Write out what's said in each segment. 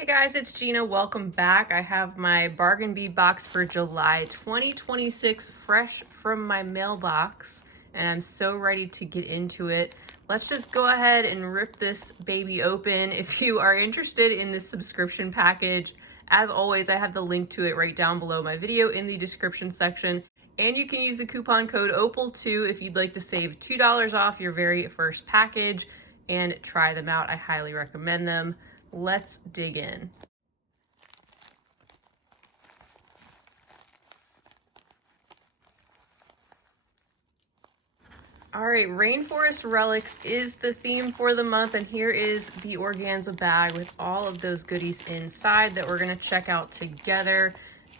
Hey guys, it's Gina. Welcome back. I have my Bargain Bead Box for July 2026 fresh from my mailbox, and I'm so ready to get into it. Let's just go ahead and rip this baby open. If you are interested in this subscription package, as always, I have the link to it right down below my video in the description section. And you can use the coupon code OPAL2 if you'd like to save $2 off your very first package and try them out. I highly recommend them. Let's dig in. All right, Rainforest Relics is the theme for the month, and here is the organza bag with all of those goodies inside that we're gonna check out together.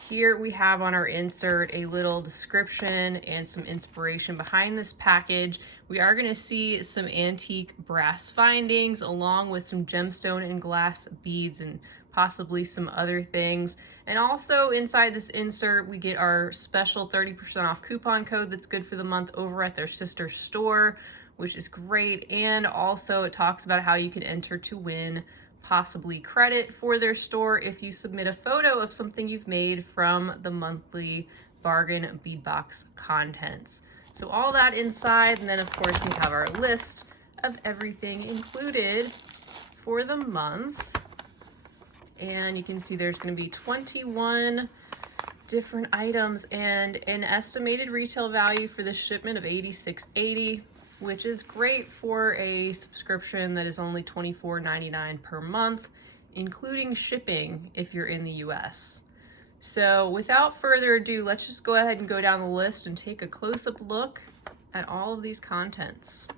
Here we have on our insert a little description and some inspiration behind this package. We are gonna see some antique brass findings along with some gemstone and glass beads and possibly some other things. And also inside this insert, we get our special 30% off coupon code that's good for the month over at their sister store, which is great. And also it talks about how you can enter to win possibly credit for their store if you submit a photo of something you've made from the monthly Bargain Bead Box contents. So all that inside, and then of course we have our list of everything included for the month. And you can see there's going to be 21 different items and an estimated retail value for this shipment of $86.80, which is great for a subscription that is only $24.99 per month, including shipping if you're in the US. So without further ado, let's just go ahead and go down the list and take a close-up look at all of these contents.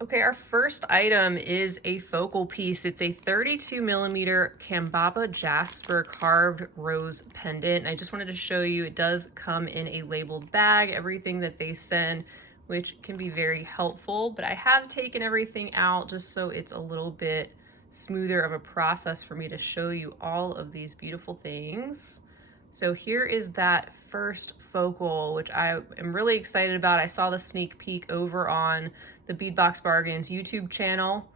Okay, our first item is a focal piece. It's a 32mm Kambaba jasper carved rose pendant. And I just wanted to show you it does come in a labeled bag, everything that they send, which can be very helpful. But I have taken everything out just so it's a little bit smoother of a process for me to show you all of these beautiful things. So here is that first focal, which I am really excited about. I saw the sneak peek over on the Beadbox Bargains YouTube channel,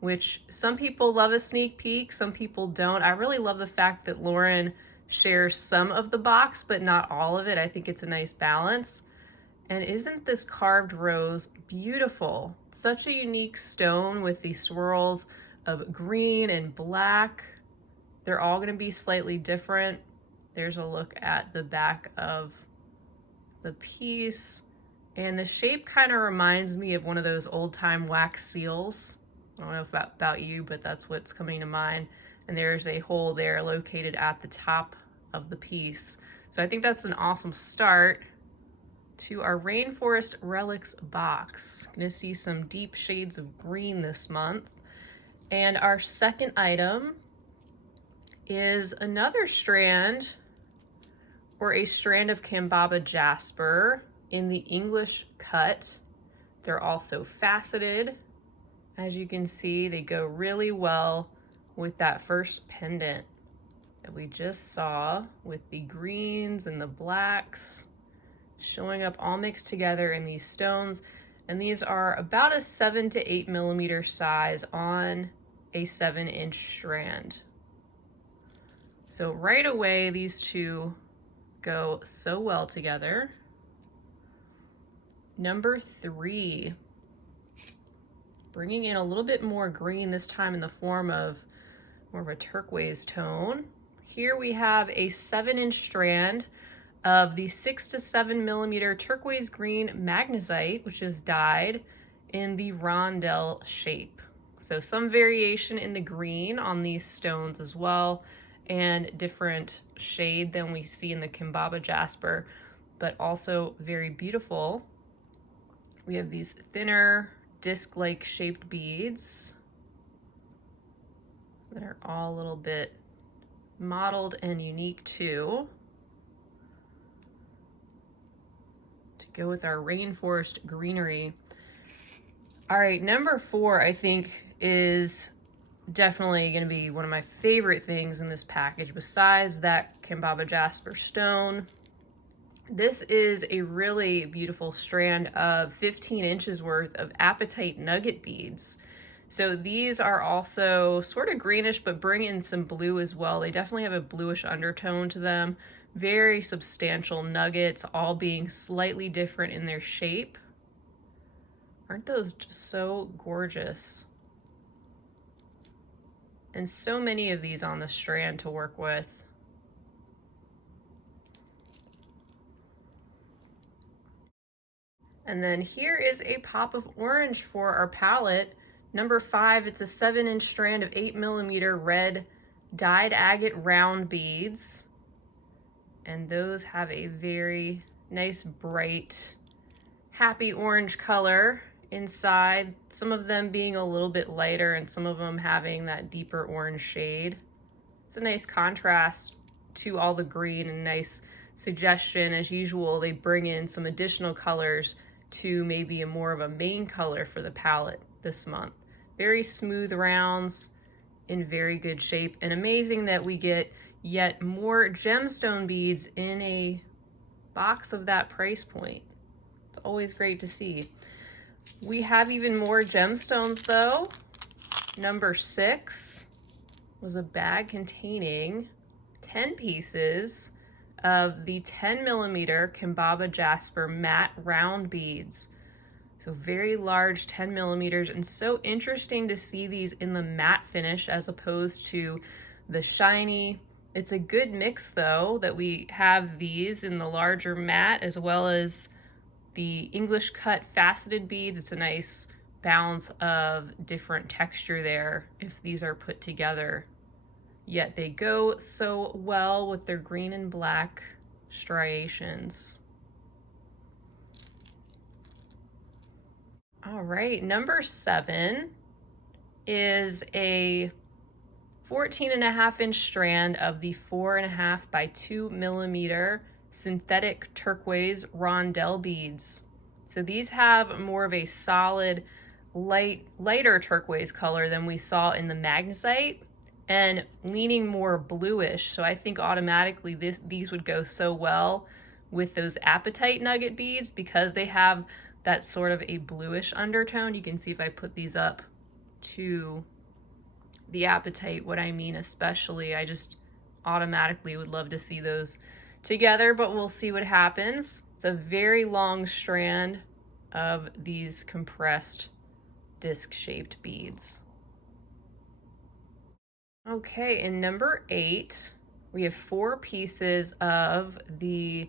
which some people love a sneak peek, some people don't. I really love the fact that Lauren shares some of the box, but not all of it. I think it's a nice balance. And isn't this carved rose beautiful? Such a unique stone with these swirls of green and black. They're all gonna be slightly different. There's a look at the back of the piece. And the shape kind of reminds me of one of those old time wax seals. I don't know about you, but that's what's coming to mind. And there's a hole there located at the top of the piece. So I think that's an awesome start to our Rainforest Relics box. Gonna see some deep shades of green this month. And our second item is another strand, or a strand of Kambaba jasper in the English cut. They're also faceted. As you can see, they go really well with that first pendant that we just saw with the greens and the blacks showing up all mixed together in these stones. And these are about a 7 to 8mm size on a 7-inch strand. So right away, these two go so well together. Number 3, bringing in a little bit more green, this time in the form of more of a turquoise tone. Here we have a 7-inch strand of the 6 to 7mm turquoise green magnesite, which is dyed in the rondelle shape. So some variation in the green on these stones as well, and different shade than we see in the Kambaba jasper, but also very beautiful. We have these thinner disc-like shaped beads that are all a little bit modeled and unique too, to go with our rainforest greenery. All right, number 4, I think, is definitely going to be one of my favorite things in this package besides that Kambaba jasper stone. This is a really beautiful strand of 15 inches worth of apatite nugget beads. So these are also sort of greenish, but bring in some blue as well. They definitely have a bluish undertone to them. Very substantial nuggets, all being slightly different in their shape. Aren't those just so gorgeous? And so many of these on the strand to work with. And then here is a pop of orange for our palette. Number 5, it's a 7-inch strand of 8mm red dyed agate round beads. And those have a very nice, bright, happy orange color inside. Some of them being a little bit lighter and some of them having that deeper orange shade. It's a nice contrast to all the green and nice suggestion. As usual, they bring in some additional colors to maybe a more of a main color for the palette this month. Very smooth rounds in very good shape, and amazing that we get yet more gemstone beads in a box of that price point. It's always great to see. We have even more gemstones though. Number 6 was a bag containing 10 pieces of the 10mm Kambaba jasper matte round beads. So very large 10mm, and so interesting to see these in the matte finish as opposed to the shiny. It's a good mix though that we have these in the larger matte as well as the English cut faceted beads. It's a nice balance of different texture there if these are put together. Yet they go so well with their green and black striations. All right, number 7 is a 14.5-inch strand of the 4.5 by 2mm synthetic turquoise rondelle beads. So these have more of a solid, lighter turquoise color than we saw in the Magnesite, and leaning more bluish. So I think automatically these would go so well with those Apatite nugget beads because they have that sort of a bluish undertone. You can see if I put these up to the Apatite what I mean, especially. I just automatically would love to see those together, but we'll see what happens. It's a very long strand of these compressed disc-shaped beads. Okay, in number 8, we have 4 pieces of the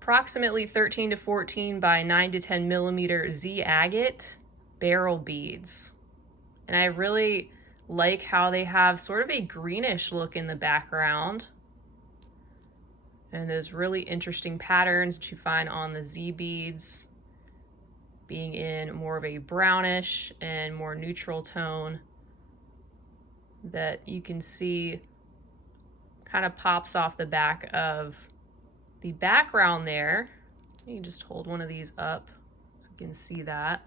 approximately 13 to 14 by 9 to 10mm Z agate barrel beads. And I really like how they have sort of a greenish look in the background. And those really interesting patterns that you find on the Z beads being in more of a brownish and more neutral tone that you can see kind of pops off the back of the background there. You can just hold one of these up so you can see that.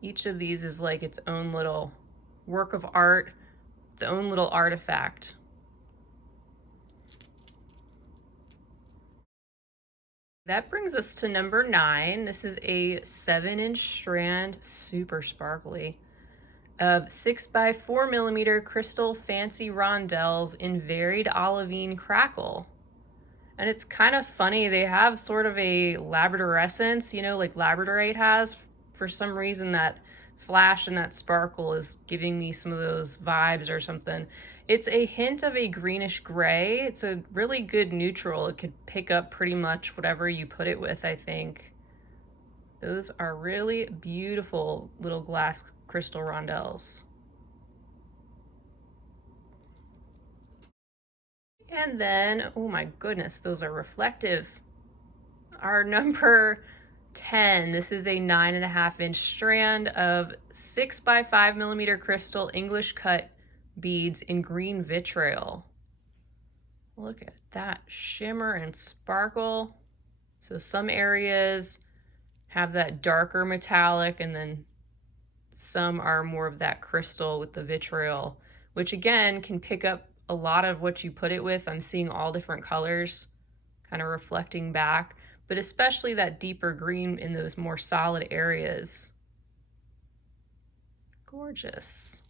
Each of these is like its own little work of art, its own little artifact. That brings us to number 9. This is a 7-inch strand, super sparkly, of 6 by 4mm crystal fancy rondelles in varied olivine crackle. And it's kind of funny, they have sort of a labradorescence, you know, like labradorite has. For some reason that flash and that sparkle is giving me some of those vibes or something. It's a hint of a greenish gray. It's a really good neutral. It could pick up pretty much whatever you put it with, I think. Those are really beautiful little glass crystal rondelles. And then, oh my goodness, those are reflective. Our number 10, this is a 9.5-inch strand of 6 by 5mm crystal English cut beads in green vitriol. Look at that shimmer and sparkle. So some areas have that darker metallic and then some are more of that crystal with the vitriol, which again can pick up a lot of what you put it with. I'm seeing all different colors kind of reflecting back. but especially that deeper green in those more solid areas. Gorgeous.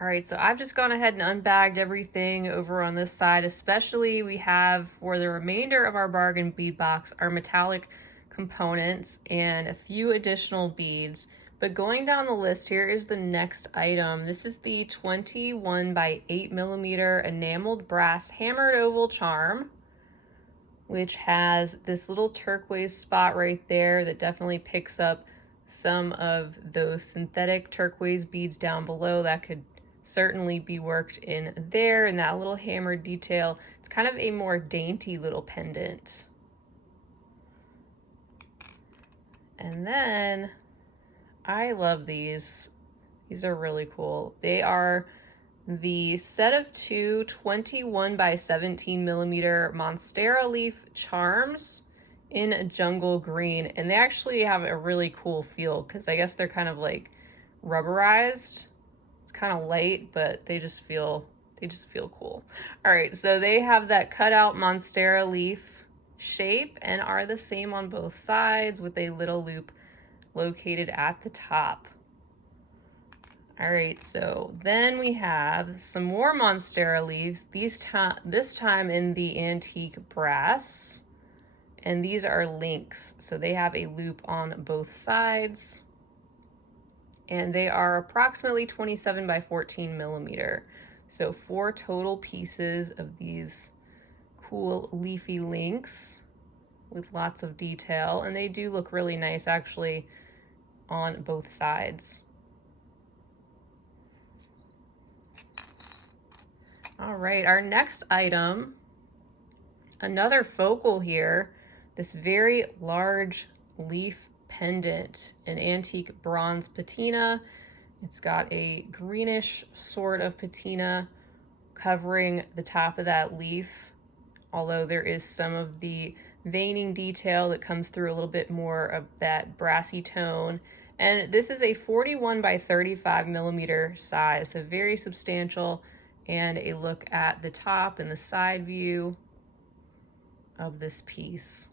All right, so I've just gone ahead and unbagged everything over on this side. Especially we have, for the remainder of our bargain bead box, our metallic components and a few additional beads. But going down the list, here is the next item. This is the 21 by 8 millimeter enameled brass hammered oval charm, which has this little turquoise spot right there that definitely picks up some of those synthetic turquoise beads down below. That could certainly be worked in there, and that little hammered detail. It's kind of a more dainty little pendant. And then I love these. These are really cool. They are the set of two 21 by 17 millimeter Monstera leaf charms in jungle green, and they actually have a really cool feel because I guess they're kind of like rubberized. It's kind of light, but they just feel cool. All right, so they have that cutout Monstera leaf shape and are the same on both sides with a little loop located at the top. All right, so then we have some more Monstera leaves, this time in the antique brass, and these are links, so they have a loop on both sides, and they are approximately 27 by 14 millimeter. So 4 total pieces of these cool leafy links with lots of detail, and they do look really nice actually on both sides. All right, our next item, another focal here, this very large leaf pendant, an antique bronze patina. It's got a greenish sort of patina covering the top of that leaf, although there is some of the veining detail that comes through a little bit more of that brassy tone. And this is a 41 by 35 millimeter size, so very substantial. And a look at the top and the side view of this piece.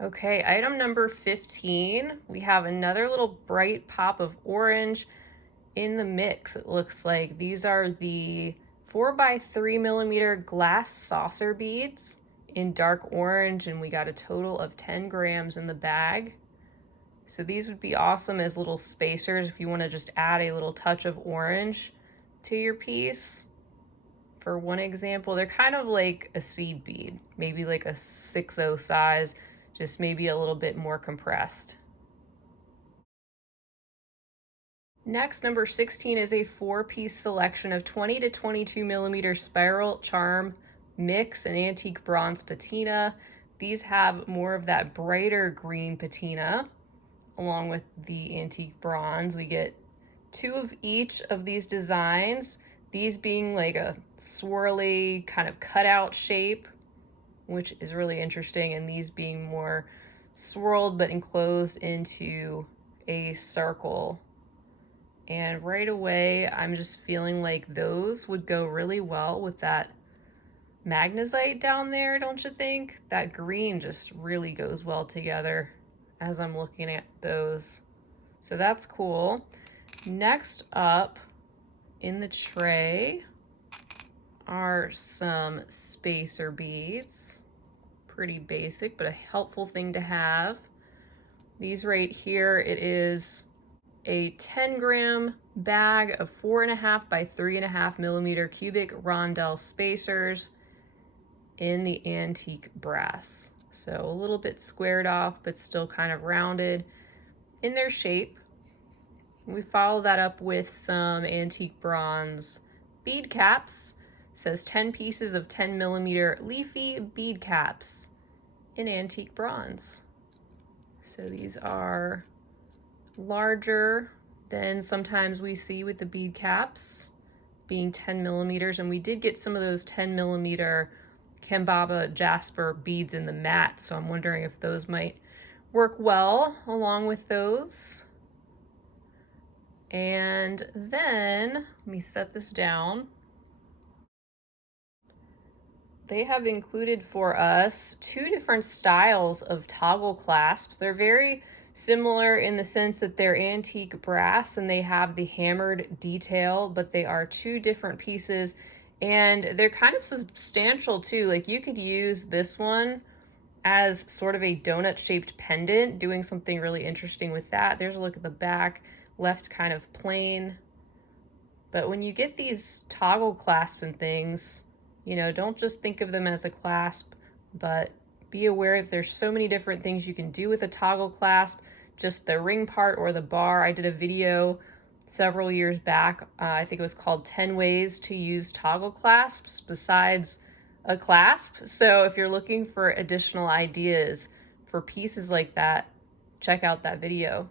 Okay, item number 15, we have another little bright pop of orange in the mix. It looks like these are the 4 by 3 millimeter glass saucer beads in dark orange, and we got a total of 10 grams in the bag. So these would be awesome as little spacers if you want to just add a little touch of orange to your piece. For one example, they're kind of like a seed bead, maybe like a 6/0 size, just maybe a little bit more compressed. Next, number 16 is a 4-piece selection of 20 to 22 millimeter spiral charm mix and antique bronze patina. These have more of that brighter green patina along with the antique bronze. We get 2 of each of these designs, these being like a swirly kind of cutout shape, which is really interesting, and these being more swirled but enclosed into a circle. And right away, I'm just feeling like those would go really well with that Magnesite down there, don't you think? That green just really goes well together as I'm looking at those. So that's cool. Next up in the tray are some spacer beads. Pretty basic, but a helpful thing to have. These right here, it is a 10-gram bag of 4.5 by 3.5 millimeter cubic rondelle spacers in the antique brass. So a little bit squared off, but still kind of rounded in their shape. We follow that up with some antique bronze bead caps. It says 10 pieces of 10 millimeter leafy bead caps in antique bronze. So these are larger than sometimes we see with the bead caps, being 10 millimeters. And we did get some of those 10 millimeter Kambaba jasper beads in the mat, so I'm wondering if those might work well along with those. And then, let me set this down. They have included for us 2 different styles of toggle clasps. They're very similar in the sense that they're antique brass and they have the hammered detail, but they are 2 different pieces and they're kind of substantial too. Like you could use this one as sort of a donut shaped pendant, doing something really interesting with that. There's a look at the back, left kind of plain. But when you get these toggle clasps and things, you know, don't just think of them as a clasp, but be aware that there's so many different things you can do with a toggle clasp, just the ring part or the bar. I did a video several years back, I think it was called 10 ways to use toggle clasps besides a clasp. So if you're looking for additional ideas for pieces like that, check out that video.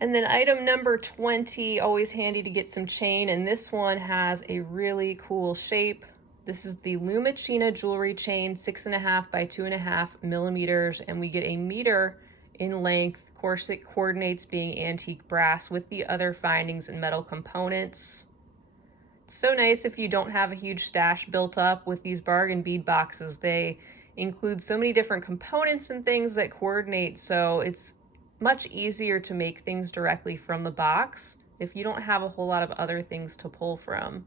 And then item number 20, always handy to get some chain, and this one has a really cool shape. This is the Lumicina jewelry chain, 6.5 by 2.5 millimeters, and we get a meter in length. Of course, it coordinates being antique brass with the other findings and metal components. It's so nice if you don't have a huge stash built up with these bargain bead boxes. They include so many different components and things that coordinate, so it's much easier to make things directly from the box if you don't have a whole lot of other things to pull from.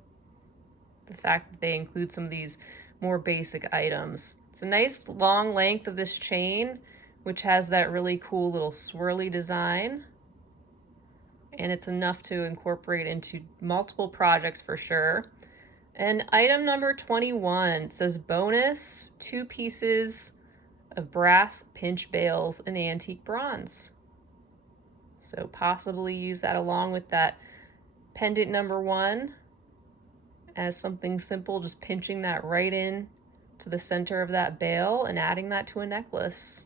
The fact that they include some of these more basic items. It's a nice long length of this chain, which has that really cool little swirly design. And it's enough to incorporate into multiple projects for sure. And item number 21 says bonus 2 pieces of brass pinch bales in antique bronze. So possibly use that along with that pendant number 1 as something simple, just pinching that right in to the center of that bale and adding that to a necklace.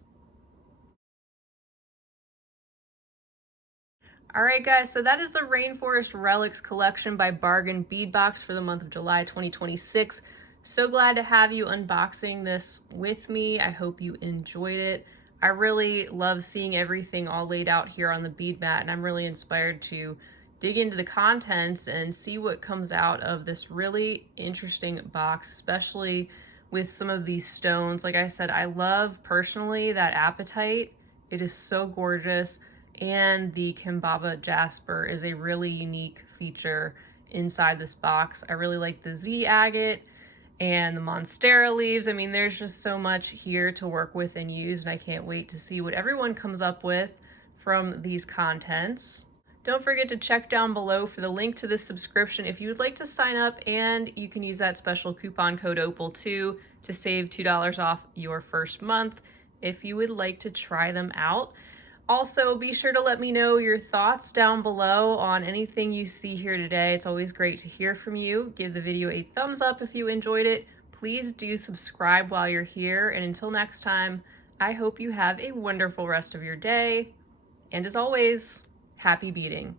All right, guys, so that is the Rainforest Relics collection by Bargain Bead Box for the month of July 2026. So glad to have you unboxing this with me. I hope you enjoyed it. I really love seeing everything all laid out here on the bead mat, and I'm really inspired to dig into the contents and see what comes out of this really interesting box, especially with some of these stones. Like I said, I love personally that Apatite. It is so gorgeous. And the Kambaba jasper is a really unique feature inside this box. I really like the Z agate and the Monstera leaves. I mean, there's just so much here to work with and use, and I can't wait to see what everyone comes up with from these contents. Don't forget to check down below for the link to this subscription if you would like to sign up, and you can use that special coupon code OPAL2 to save $2 off your first month if you would like to try them out. Also, be sure to let me know your thoughts down below on anything you see here today. It's always great to hear from you. Give the video a thumbs up if you enjoyed it. Please do subscribe while you're here. And until next time, I hope you have a wonderful rest of your day. And as always, happy beading.